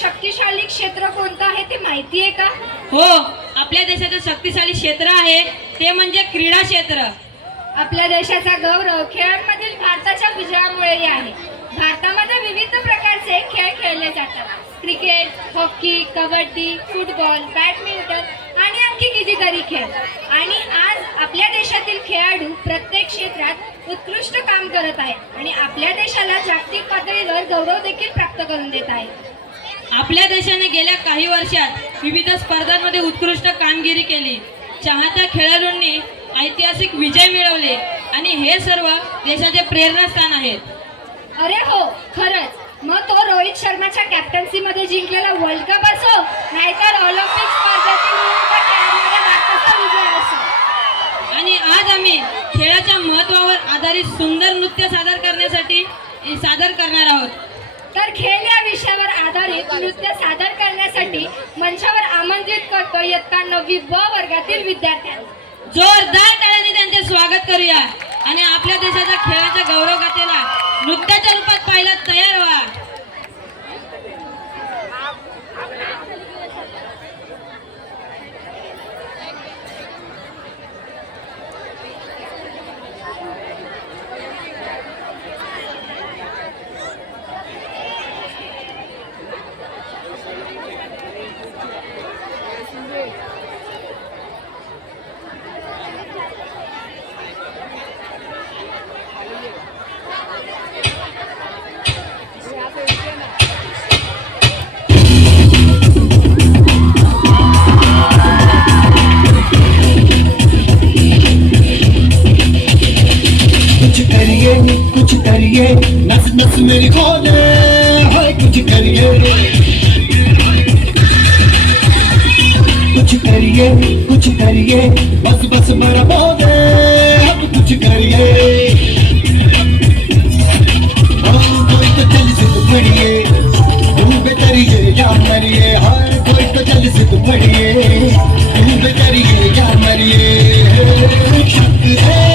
शक्तिशाली क्षेत्र कोणतं आहे ते माहिती आहे का? हो, आपल्या देशाचं शक्तिशाली क्षेत्र आहे ते म्हणजे क्रीडा क्षेत्र. आपल्या देशाचा गौरव खेळांमधील भारताच्या विजयामुळे आहे. भारतामध्ये विविध प्रकारचे खेळ खेळले जातात. Cricket, hockey, kabaddi, football, badminton आणि आणखी कितीतरी खेळ. आणि आज आपल्या देशातील खेळाडू प्रत्येक क्षेत्रात उत्कृष्ट काम करत आहेत आणि आपल्या देशाला जागतिक पातळीवर गौरव देखील प्राप्त करून देत आहेत. आपल्या देशाने गेल्या काही वर्षात विविध स्पर्धांमध्ये उत्कृष्ट कामगिरी केली. चाहत्या खेळाडूंनी ऐतिहासिक विजय मिळवले आणि हे सर्व देशाचे प्रेरणास्थान आहेत. अरे हो, खरंच. मग तो रोहित शर्माच्या कॅप्टन्सीमध्ये जिंकलेला वर्ल्ड कप असो, नाहीतर ऑलिम्पिक स्पर्धेतील विविध खेळांमध्ये भारताचा विजय असो. आणि आज आम्ही खेळाच्या महत्त्वावर आधारित सुंदर नृत्य सादर करणार आहोत. तर खेळ या विषयावर आधारित नृत्य सादर करण्यासाठी मंचावर आमंत्रित करतो इयत्ता 9वी ब वर्गातील विद्यार्थ्यांना. जोरदार टाळ्यांनी त्यांचे स्वागत करूया आणि आपल्या देशाच्या खेळाच्या गौरव गाथेला नृत्याच्या रूपात पाहायला तयार व्हा. कुछ करिए नस नस मेरी खोले हाय कुछ करिए बस बस मेरा बोले अब कुछ करिए कोई तो चल से तो पड़िए तुम बेतरिए या मरिए हाय कोई तो चल से तो पड़िए तुम बेतरिए या मरिए शक है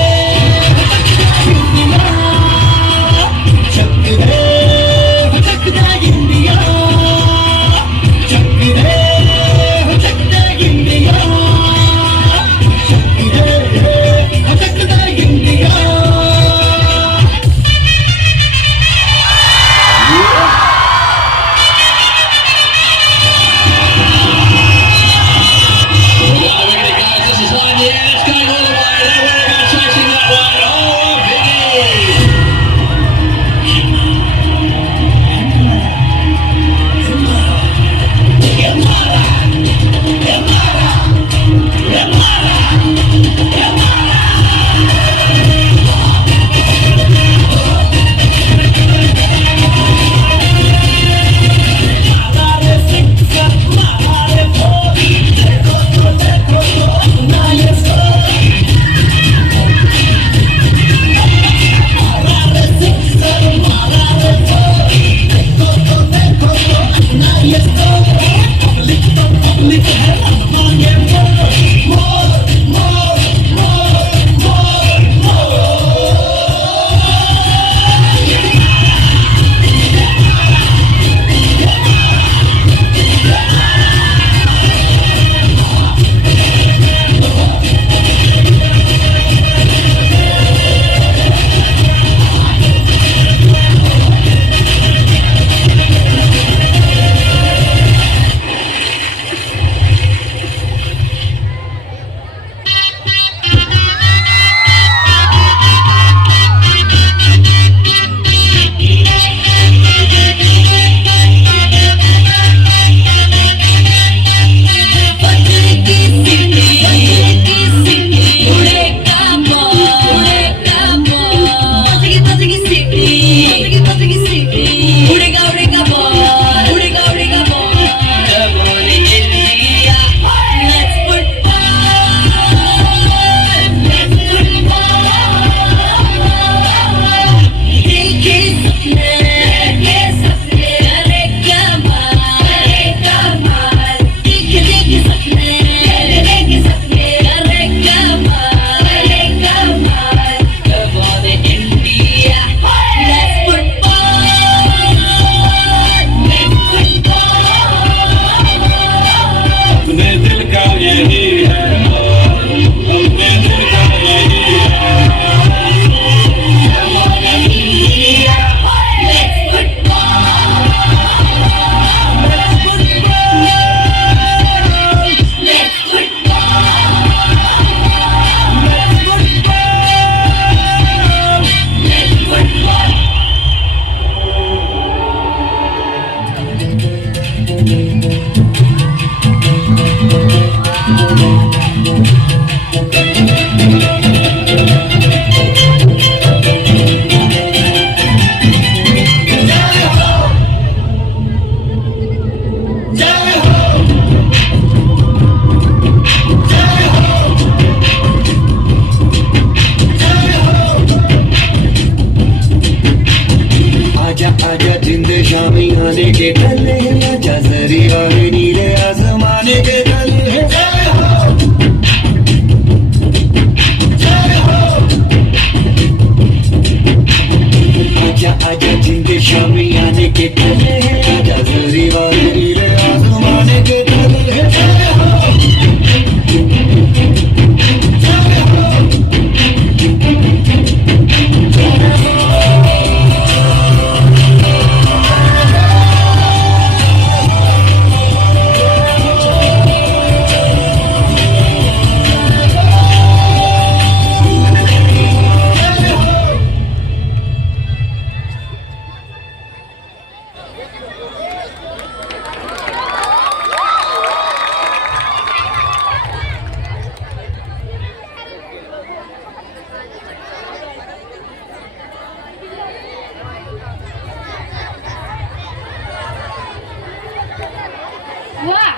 वा,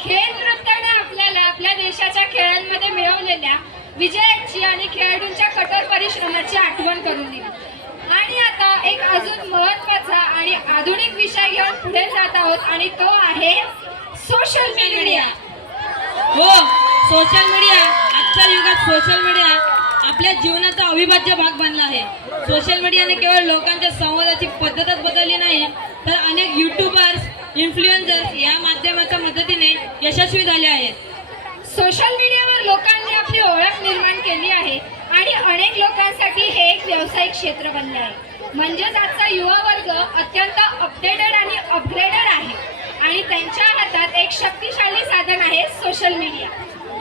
खेळ नृत्याने आपल्याला आपल्या देशाच्या खेळांमध्ये मिळवलेल्या विजयाची आणि खेळाडूंच्या कठोर परिश्रमाची आठवण करून दिली. आणि आता एक अजून महत्त्वाचा आणि आधुनिक विषय घेऊन पुढे जात आहोत आणि तो आहे सोशल मीडिया. हो, सोशल मीडिया. आजच्या युगात सोशल मीडिया आपल्या जीवनाचा अविभाज्य भाग बनला आहे. सोशल मीडियाने केवळ लोकांच्या संवादाची पद्धतच बदलली नाही, तर अनेक युट्यूबर्स, इन्फ्लुएन्सर्स या माध्यमाच्या मदतीने यशस्वी झाले आहेत. सोशल मीडियावर लोकांनी आपली ओळख निर्माण केली आहे आणि अनेक लोकांसाठी हे एक व्यावसायिक क्षेत्र बनले आहे. म्हणजेच आजचा युवा वर्ग अत्यंत अपडेटेड आणि अपग्रेडेड आहे आणि त्यांच्या हातात एक शक्तिशाली साधन आहे सोशल मीडिया.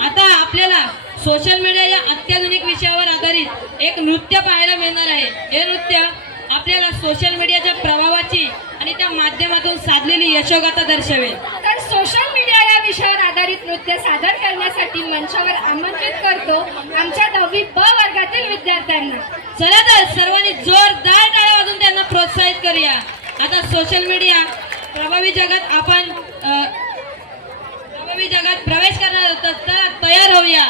आता आपल्याला सोशल मीडिया या अत्याधुनिक विषयावर आधारित एक नृत्य पाहायला मिळणार आहे. हे नृत्य आपल्याला सोशल मीडियाच्या प्रभावाची आणि त्या माध्यमातून साधलेली यशोगाथा दर्शवेल. तर सोशल मीडिया या विषयावर आधारित नृत्य सादर करण्यासाठी मंचावर आमंत्रित करतो आमच्या 10वी ब वर्गातील विद्यार्थ्यांना. चला तर सर्वांनी जोरदार टाळ्या वाजून त्यांना प्रोत्साहित करूया. आता सोशल मीडिया प्रभावी जगात प्रवेश करणार आहोत, तर तयार होऊया.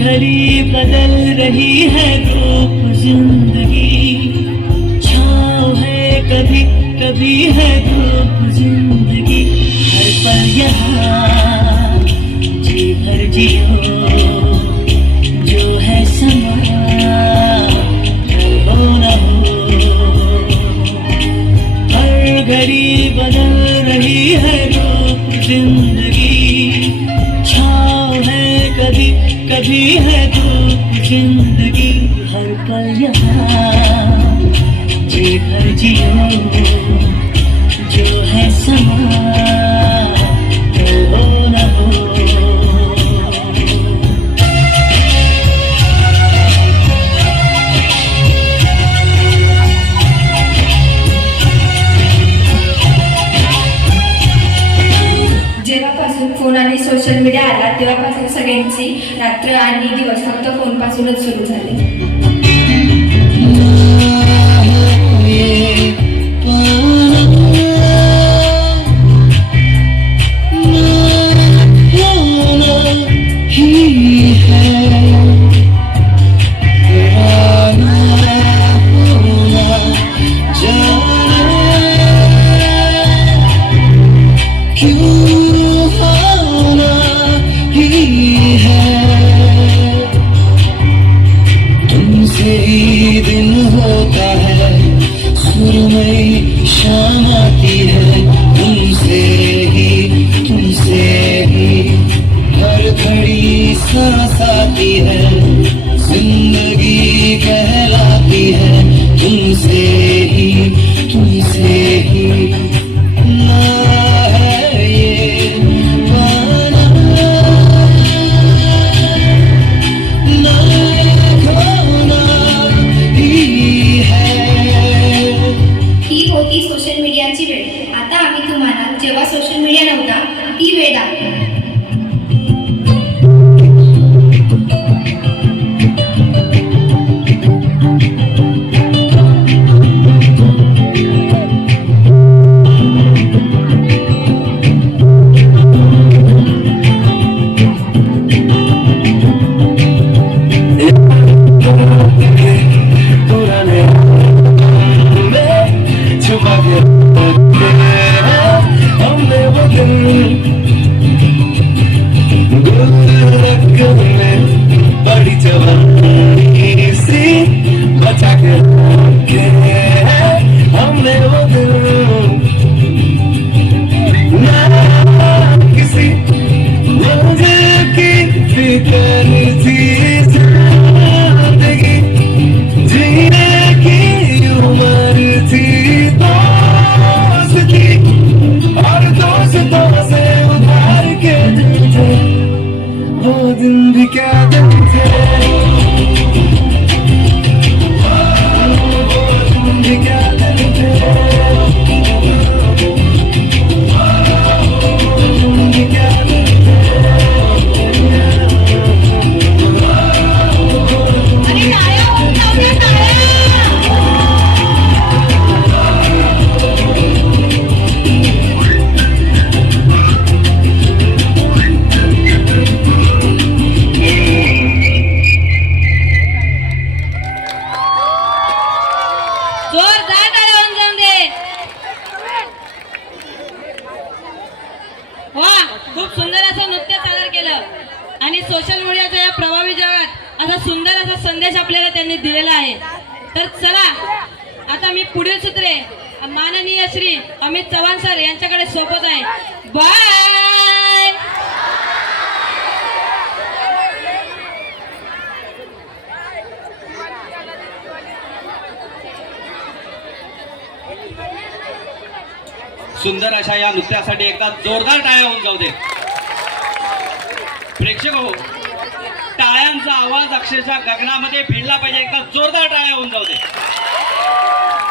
घड़ी बदल रही है रूप जिंदगी, छाँव है कभी कभी है धूप जिंदगी, हर पल यहाँ जी भर जियो, जो है समा कल हो न हो, हर घड़ी बदल रही है रूप जिंदगी, छाँव है कभी कभी है धूप जिंदगी, हर पल यहाँ जी भर जियो, जो है समा कल हो न हो. जेव्हापासून फोन आणि सोशल मीडिया आला तेव्हापासून सगळ्यांची रात्र आणि दिवस फक्त फोनपासूनच सुरू झाले. शाम आती है तुमसे ही हर घड़ी सांस आती है, जिंदगी कहलाती है तुमसे ही ना है ये पाना, ना खोना ही है. ही होती सोशल मीडियाची वेळ. आता आम्ही तुम्हाला जेव्हा सोशल मीडिया नव्हता ती वेळ दाखवू. खूप सुंदर असं नृत्य सादर केलं आणि सोशल मीडियाच्या या प्रभावी जगात असा सुंदर असा संदेश आपल्याला त्यांनी दिलेला आहे. तर चला आता मी पुढील सूत्रे माननीय श्री अमित चव्हाण सर यांच्याकडे सोपत आहे. बाय. सुंदर अशा या नृत्यासाठी एकदा जोरदार टाळ्या होऊन जाऊ दे. प्रेक्षक हो, टाळ्यांचा आवाज अक्षरशः गगनामध्ये भिडला पाहिजे. एकदा जोरदार टाळ्या होऊन जाऊ दे.